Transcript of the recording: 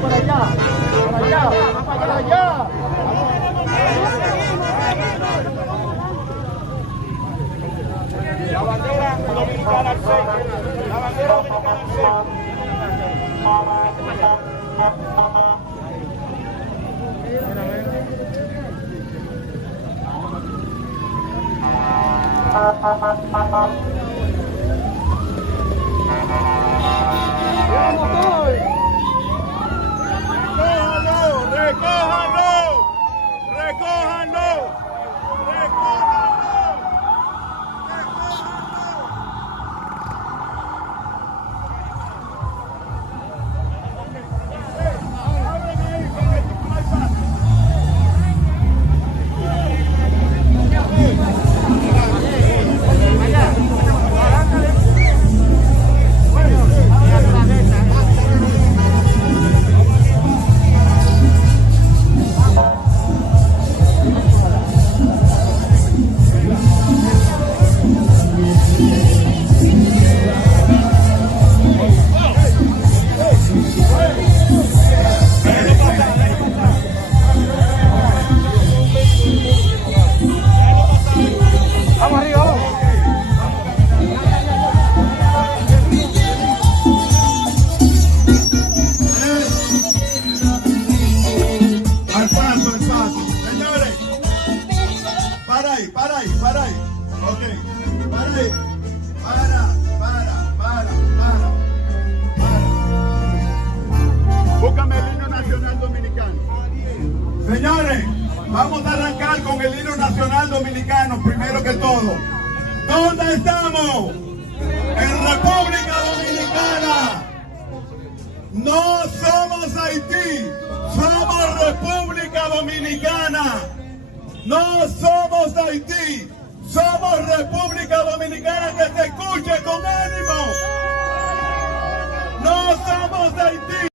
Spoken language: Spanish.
para allá, para allá, para allá. La bandera dominicana al centro. La bandera dominicana al centro. ¡Recójanlo! ¡Recójanlo! ¡Recójanlo! Para ahí. Ok. Para ahí. Para. Búscame el himno nacional dominicano. Señores, vamos a arrancar con el himno nacional dominicano, primero que todo. ¿Dónde estamos? En República Dominicana. No somos Haití, somos República Dominicana. No somos Haití, somos República Dominicana, que se escuche con ánimo. No somos Haití.